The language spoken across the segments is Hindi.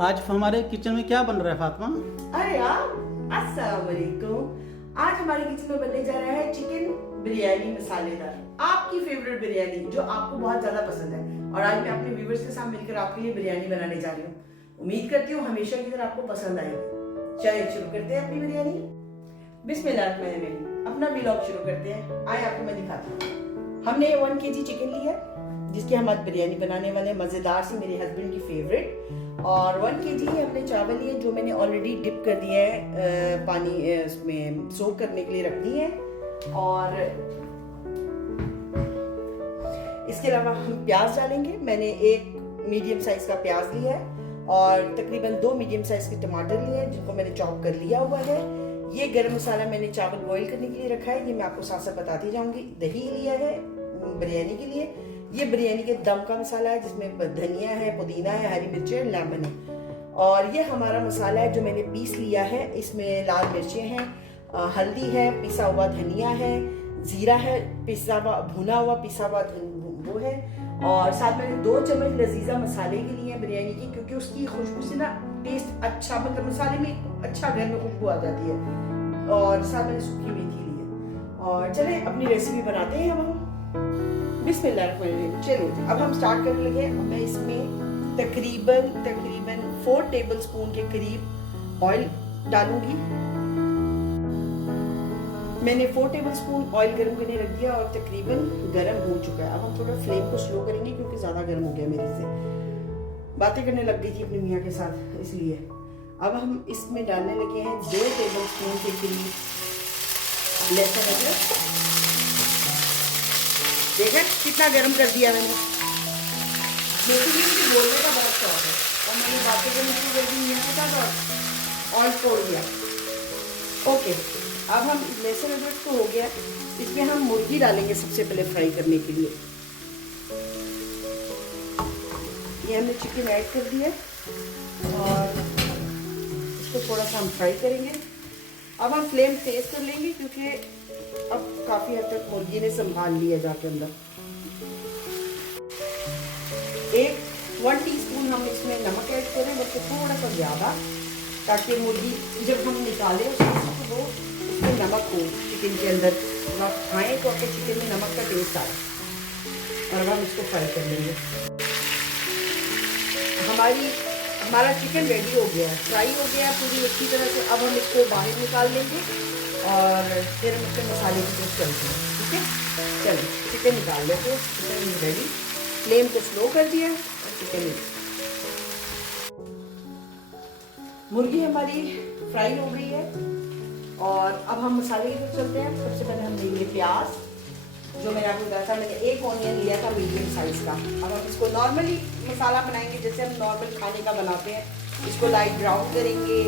आज हमारे किचन में क्या बन रहा है फातिमा? अरे यार, अस्सलाम वालेकुम। आज हमारे किचन में बनने जा रहा है चिकन बिरयानी मसालेदार, आपकी फेवरेट बिरयानी जो आपको बहुत ज्यादा पसंद है। और आज मैं अपने व्यूवर्स के साथ मिलकर आपके लिए बिरयानी बनाने जा रही हूँ। उम्मीद करती हूँ हमेशा की तरह आपको पसंद आएगी। चलिए शुरू करते हैं अपनी बिरयानी। बिस्मिल्लाहिर्रहमानिर्रहीम। अपना व्लॉग शुरू करते हैं। आए आपको मैं दिखाती हूँ। हमने 1 kg चिकन लिया जिसकी हम आज बिरयानी बनाने वाले हैं, मजेदार सी, मेरे हस्बैंड की फेवरेट। और 1 kg हमने चावल लिए जो मैंने ऑलरेडी डिप कर दिया है पानी उसमें सोक करने के लिए रख दी है। और इसके अलावा हम प्याज डालेंगे। मैंने 1 मीडियम साइज का प्याज लिया है और तकरीबन 2 मीडियम साइज के टमाटर लिए हैं जिनको मैंने चॉप कर लिया हुआ है। ये गरम मसाला मैंने चावल बॉईल करने के लिए रखा है, ये मैं आपको साथ साथ बताती जाऊंगी। दही लिया है बिरयानी के लिए। ये बिरयानी के दम का मसाला है जिसमें धनिया है, पुदीना है, हरी मिर्चें है, लेमन है। और ये हमारा मसाला है जो मैंने पीस लिया है। इसमें लाल मिर्चें हैं, हल्दी है, पिसा हुआ धनिया है, जीरा है, पिसा हुआ भुना हुआ पिसा हुआ वो है। और साथ में 2 चम्मच लजीजा मसाले के लिए बिरयानी की, क्योंकि उसकी खुशबू से ना टेस्ट अच्छा, मतलब मसाले में अच्छा घर में खुशबू आ जाती है। और साथ में सूखी मेथी ली है। और चले अपनी रेसिपी बनाते हैं हम। बिस्मिल्लाहिर्रहमानिर्रहीम। चलिए अब हम स्टार्ट करने लगे। मैं इसमें तकरीबन 4 टेबलस्पून के करीब ऑयल डालूंगी। मैंने 4 टेबलस्पून ऑयल गर्म करने रख दिया और तकरीबन गर्म हो चुका है। अब हम थोड़ा फ्लेम को स्लो करेंगे क्योंकि ज़्यादा गर्म हो गया मेरे से। बातें करने लग गई थी अपनी मियाँ के साथ, इसलिए। अब हम इसमें डालने लगे हैं 2 टेबलस्पून के करीब लहसुन अदरक। देखा कितना गर्म कर दिया मैंने। बेसिकली मुझे बोलने का बहुत शौक है और मैंने बातें करने शुरू कर दी मियाँ के साथ और ऑयल छोड़ दिया। ओके, अब हम लहसुन अदरक तो हो गया। इसमें हम मुर्गी डालेंगे सबसे पहले फ्राई करने के लिए। ये हमने चिकन ऐड कर दिया और इसको थोड़ा सा हम फ्राई करेंगे। अब हम फ्लेम तेज कर लेंगे क्योंकि अब काफी हद तक मुर्गी ने संभाल लिया जाके अंदर। 1 टीस्पून हम इसमें नमक ऐड करें, बल्कि थोड़ा सा ज्यादा, ताकि मुर्गी जब हम निकालें उसमें तो उसमें नमक हो चिकन के अंदर। जब आप खाएं तो आपके चिकन में नमक का टेस्ट आए। और अब हम इसको फ्राई कर लेंगे। हमारा चिकन रेडी हो गया है, फ्राई हो गया पूरी अच्छी तरह से। अब हम इसको बाहर निकाल लेंगे और फिर हम इसके मसाले की तरफ चलते हैं। ठीक है, चलिए चिकन निकाल लेते हैं। Chicken ready. फ्लेम को स्लो कर दिया और चिकन मुर्गी हमारी फ्राई हो गई है। और अब हम मसाले की तरफ चलते हैं। सबसे पहले हम लेंगे प्याज, जो मैंने आपको बताया था। मैंने 1 ऑनियन लिया था मीडियम साइज का। अब हम इसको नॉर्मली मसाला बनाएंगे जैसे हम नॉर्मल खाने का बनाते हैं। इसको लाइट ब्राउन करेंगे।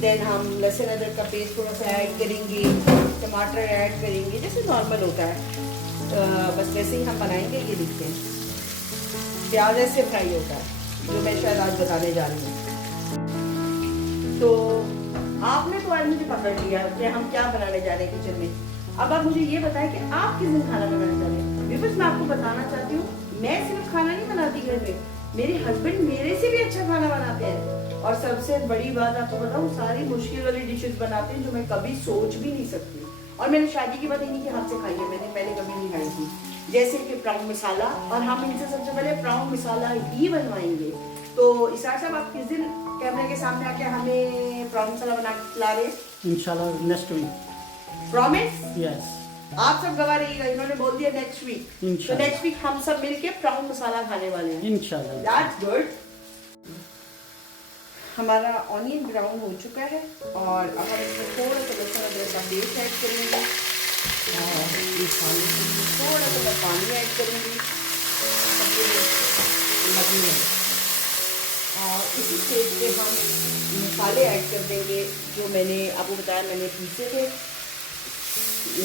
देन हम लहसुन अदरक का पेस्ट थोड़ा सा ऐड करेंगे, टमाटर ऐड करेंगे जैसे नॉर्मल होता है। बस वैसे ही हम बनाएंगे। ये देखते हैं प्याज ऐसे फ्राई होता है, जो मैं शायद आज बताने जा रही हूँ। तो आपने तो आज मुझे पकड़ लिया कि हम क्या बनाने जा रहे हैं किचन में। अब आप मुझे ये बताएं कि आप किस दिन खाना बनाने जा रहे हैं। व्यूअर्स, मैं आपको बताना चाहती हूँ, मैं सिर्फ खाना नहीं बनाती घर में, मेरे हस्बैंड मेरे से भी अच्छा खाना बनाते हैं। और सबसे बड़ी बात आपको बताऊं, सारी मुश्किल वाली डिशेस बनाते हैं जो मैं कभी सोच भी नहीं सकती। और मैंने शादी के बाद इन्हीं के हाथ से खाई है, मैंने पहले कभी नहीं खाई थी। जैसे कि प्राउन मसाला, और हम इनसे सबसे पहले प्राउन मसाला ही बनवाएंगे। तो इसार साहब, आप किस दिन कैमरे के सामने आके हमें प्राउन मसाला बना के खिला रहे हैं? इंशाल्लाह नेक्स्ट वीक। प्रॉमिस? यस। आप सब गवाह रहिएगा, इन्होंने बोल दिया नेक्स्ट वीक। तो नेक्स्ट वीक हम सब मिलके प्राउन मसाला खाने वाले हैं इंशाल्लाह। That's good. हमारा ऑनियन ब्राउन हो चुका है और अब हम इसमें थोड़ा सा लहसुन अदरक का पेस्ट ऐड करेंगे और मसाले में थोड़ा सा पानी ऐड करेंगे और इसी स्टेज पे हम मसाले ऐड कर देंगे जो मैंने आपको बताया मैंने पीसे थे।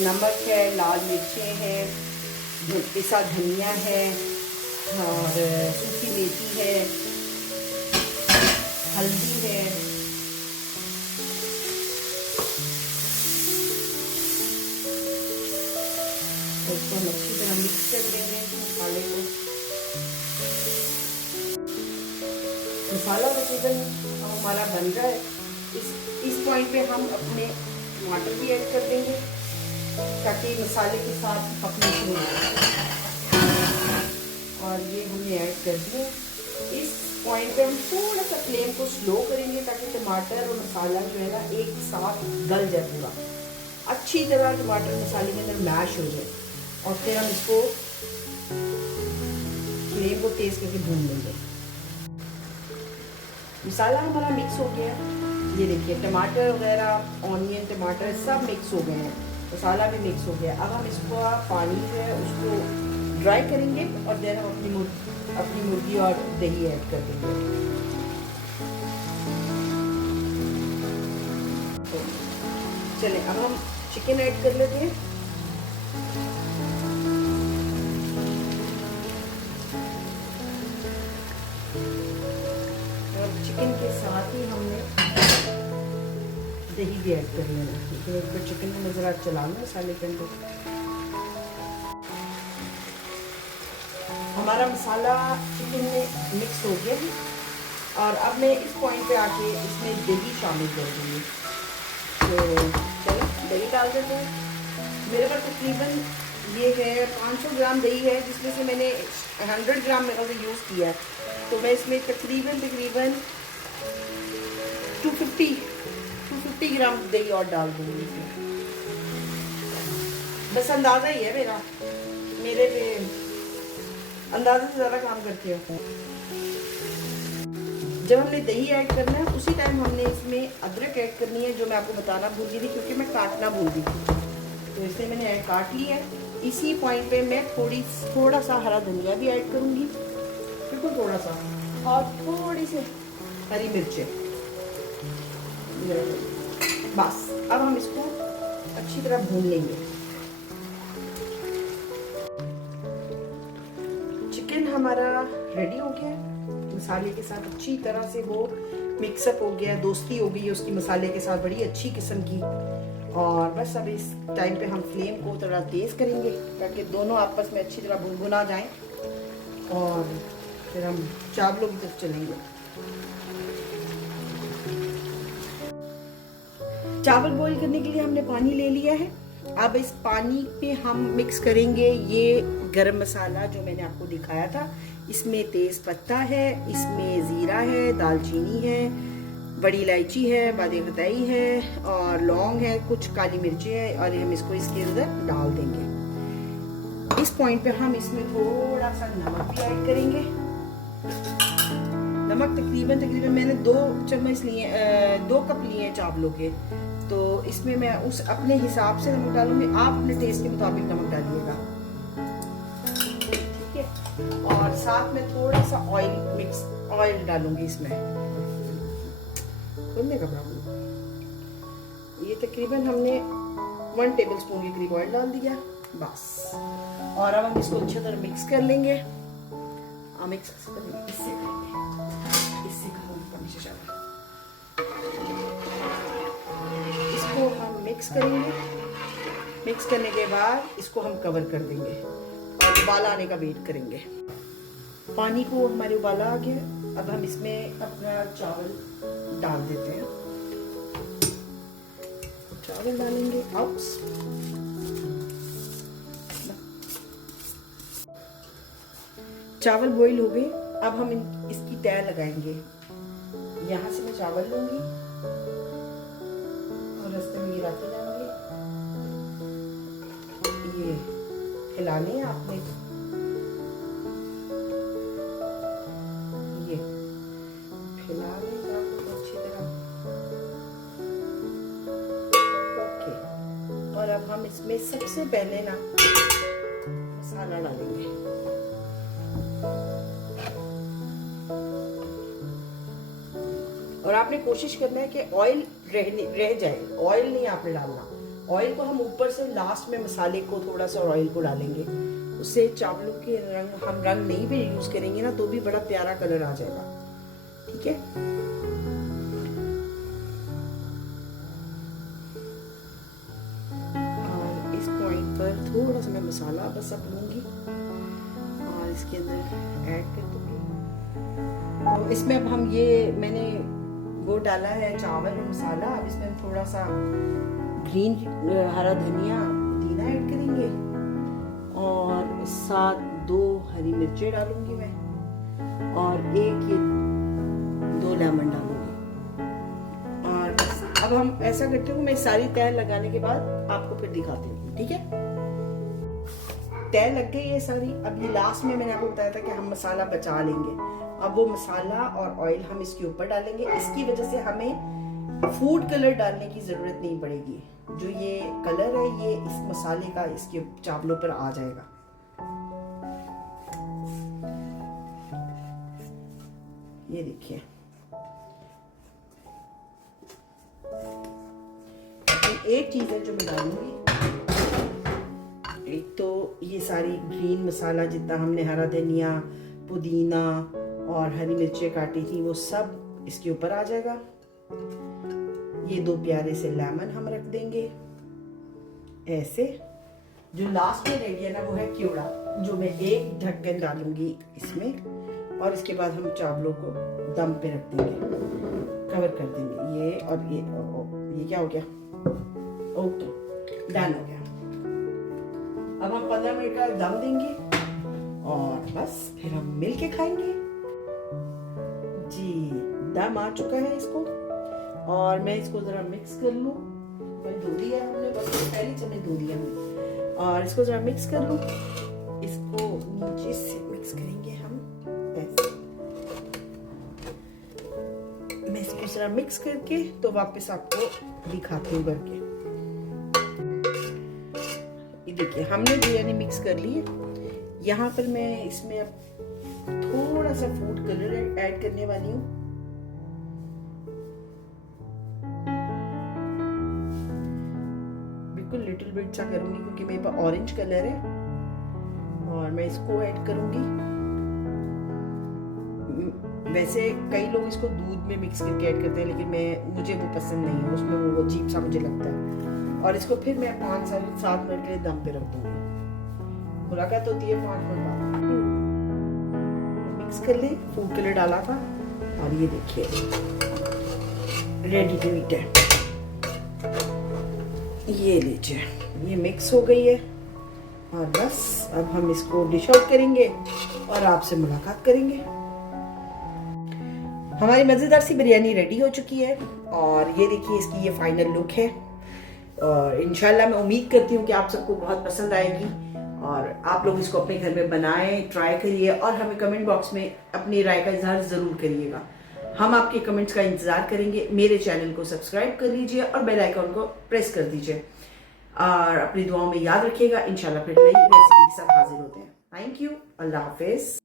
नमक है, लाल मिर्चें हैं, पिसा धनिया है और सूखी मेथी है, हल्दी है, इसको हम अच्छी तरह मिक्स कर देंगे मसाले को। मसाला तकरीबन हमारा बन रहा है। इस पॉइंट पे हम अपने टमाटर भी ऐड कर देंगे ताकि मसाले के साथ पकने शुरू हो जाए। और ये हमने ऐड कर दिए। इस पॉइंट पे हम थोड़ा सा फ्लेम को स्लो करेंगे ताकि टमाटर और मसाला जो है ना एक साथ गल जाए, पूरा अच्छी तरह टमाटर मसाले के अंदर मैश हो जाए। और फिर हम इसको फ्लेम को तेज करके भून लेंगे। मसाला हमारा मिक्स हो गया, ये देखिए टमाटर वगैरह ऑनियन टमाटर सब मिक्स हो गए हैं, मसाला भी मिक्स हो गया। अब हम इसको पानी जो है उसको ड्राई करेंगे और देन हम अपनी मुर्गी और दही ऐड कर देंगे। तो चलिए अब हम चिकन ऐड कर लेते हैं। चिकन के साथ ही हमने दही भी ऐड कर लेना है। तो एक बार चिकन को ज़रा चला लो मसाले के अंदर। हमारा मसाला चिकन में मिक्स हो गया है और अब मैं इस पॉइंट पे आके इसमें दही शामिल कर दूँगी। तो चलो दही डाल देते हैं। मेरे पास तकरीबन ये है 500 ग्राम दही है, जिसमें से मैंने 100 ग्राम मेरे को यूज़ किया है। तो मैं इसमें तकरीबन 250 ग्राम दही और डाल दूँगी इसमें। बस अंदाज़ा ही है मेरे पे अंदाज़े से ज़्यादा काम करती हो। जब हमने दही ऐड करना है उसी टाइम हमने इसमें अदरक ऐड करनी है, जो मैं आपको बताना भूल गई थी क्योंकि मैं काटना भूल गई थी। तो इसलिए मैंने काट लिया है। इसी पॉइंट पे मैं थोड़ा सा हरा धनिया भी ऐड करूँगी, बिल्कुल थोड़ा सा, और थोड़ी सी हरी मिर्चें। बस अब हम इसको अच्छी तरह भून लेंगे। चिकन हमारा रेडी हो गया है, मसाले के साथ अच्छी तरह से वो मिक्सअप हो गया, दोस्ती हो गई उसकी मसाले के साथ बड़ी अच्छी किस्म की। और बस अब इस टाइम पे हम फ्लेम को थोड़ा तेज़ करेंगे ताकि दोनों आपस में अच्छी तरह भुनभुना जाएं। और फिर हम चावलों की तरफ चलेंगे। चावल बॉईल करने के लिए हमने पानी ले लिया है। अब इस पानी पे हम मिक्स करेंगे ये गरम मसाला जो मैंने आपको दिखाया था। इसमें तेज़ पत्ता है, इसमें ज़ीरा है, दालचीनी है, बड़ी इलायची है, बादे-खताई है और लौंग है, कुछ काली मिर्ची है। और हम इसको इसके अंदर डाल देंगे। इस पॉइंट पे हम इसमें थोड़ा सा नमक भी ऐड करेंगे। नमक तकरीबन मैंने 2 चम्मच लिए, 2 कप लिए हैं चावलों के। तो इसमें मैं उस अपने हिसाब से नमक डालूंगी, आप अपने टेस्ट के मुताबिक नमक डालिएगा, ठीक है। और साथ में थोड़ा सा ऑयल डालूंगी इसमें, खोलने का प्रॉब्लम। ये तकरीबन हमने 1 टेबलस्पून के करीब ऑयल डाल दिया, बस। और अब हम इसको अच्छी तरह मिक्स कर लेंगे। मिक्स इससे इसको हम मिक्स करेंगे। मिक्स करने के बाद इसको हम कवर कर देंगे और उबाला आने का वेट करेंगे। पानी को हमारे उबाला आ गया। अब हम इसमें अपना चावल डाल देते हैं। चावल डालेंगे। चावल बॉईल हो गए। अब हम इसकी तय लगाएंगे। यहाँ से मैं चावल लूंगी और रास्ते में ये रखे जाएंगे। ये हिलाने हैं आपने, ये हिला लें चावल को अच्छी तरह। ओके। और अब हम इसमें सबसे पहले ना मसाला डालेंगे। और आपने कोशिश करना है कि ऑयल रह जाए, ऑयल नहीं आपने डालना। ऑयल को हम ऊपर से लास्ट में मसाले को थोड़ा सा ऑयल को डालेंगे, उससे चावलों के रंग हम रंग नहीं भी यूज करेंगे ना तो भी बड़ा प्यारा कलर आ जाएगा, ठीक है। और इस पॉइंट पर थोड़ा सा मैं मसाला बस अब लूंगी और इसके अंदर ऐड कर दूंगी। अब इसमें अब हम ये मैंने वो डाला है चावल और मसाला। अब इसमें हम थोड़ा सा ग्रीन हरा धनिया पुदीना ऐड करेंगे और साथ 2 हरी मिर्चें डालूंगी मैं और 1 ये 2 लेमन डालूंगी। और अब हम ऐसा करते हैं, मैं सारी तय लगाने के बाद आपको फिर दिखाती हूँ, ठीक है। तय लग गई ये सारी। अब ये लास्ट में मैंने आपको बताया था कि हम मसाला बचा लेंगे। अब वो मसाला और ऑयल हम इसके ऊपर डालेंगे। इसकी वजह से हमें फूड कलर डालने की जरूरत नहीं पड़ेगी। जो ये कलर है ये इस मसाले का इसके चावलों पर आ जाएगा। ये देखिए, एक चीज है जो मैं डालूंगी। एक तो ये सारी ग्रीन मसाला जितना हमने हरा धनिया पुदीना और हरी मिर्चें काटी थी वो सब इसके ऊपर आ जाएगा। ये 2 प्यारे से लेमन हम रख देंगे ऐसे। जो लास्ट में रेडी है ना वो है क्योड़ा, जो मैं 1 ढक्कन डालूंगी इसमें और इसके बाद हम चावलों को दम पे रख देंगे, कवर कर देंगे। ये और ये क्या हो गया, ओके डन हो गया। अब हम 15 मिनट का दम देंगे और बस फिर हम मिल के खाएंगे जी। दम आ चुका है इसको और मैं इसको जरा मिक्स कर लूं। मैं धो दिया हमने, बस पहली चम्मच धो दिया हमने और इसको जरा मिक्स कर लूं। इसको नीचे से मिक्स करेंगे हम ऐसे। मैं इसको जरा मिक्स करके तो वापस आपको दिखाती हूँ करके। ये देखिए हमने बिरयानी मिक्स कर ली है। यहाँ पर मैं इसमें अब थोड़ा सा फूड कलर ऐड करने वाली हूँ। बिल्कुल लिटिल बिट सा करूंगी क्योंकि मेरे पास ऑरेंज कलर है और मैं इसको ऐड करूंगी। वैसे कई लोग इसको दूध में मिक्स करके ऐड करते हैं लेकिन मुझे वो पसंद नहीं है, उसमें वो अजीब सा मुझे लगता है। और इसको फिर मैं 5 से 7 मिनट के लिए दम पे रख दूंगी। मुलाकात होती है 5 मिनट बाद। मिक्स कर ले, फूड कलर डाला था और ये देखिए रेडी टू ईट है। ये लीजिए ये मिक्स हो गई है और बस अब हम इसको डिश आउट करेंगे और आपसे मुलाकात करेंगे। हमारी मजेदार सी बिरयानी रेडी हो चुकी है और ये देखिए इसकी ये फाइनल लुक है। और इंशाल्लाह मैं उम्मीद करती हूँ कि आप सबको बहुत पसंद आएगी और आप लोग इसको अपने घर में बनाएं, ट्राई करिए और हमें कमेंट बॉक्स में अपनी राय का इजहार ज़रूर करिएगा। हम आपके कमेंट्स का इंतज़ार करेंगे। मेरे चैनल को सब्सक्राइब कर लीजिए और बेल आइकन को प्रेस कर दीजिए और अपनी दुआओं में याद रखिएगा। इंशाल्लाह फिर नई रेसिपी के साथ हाजिर होते हैं। थैंक यू, अल्लाह हाफिज़।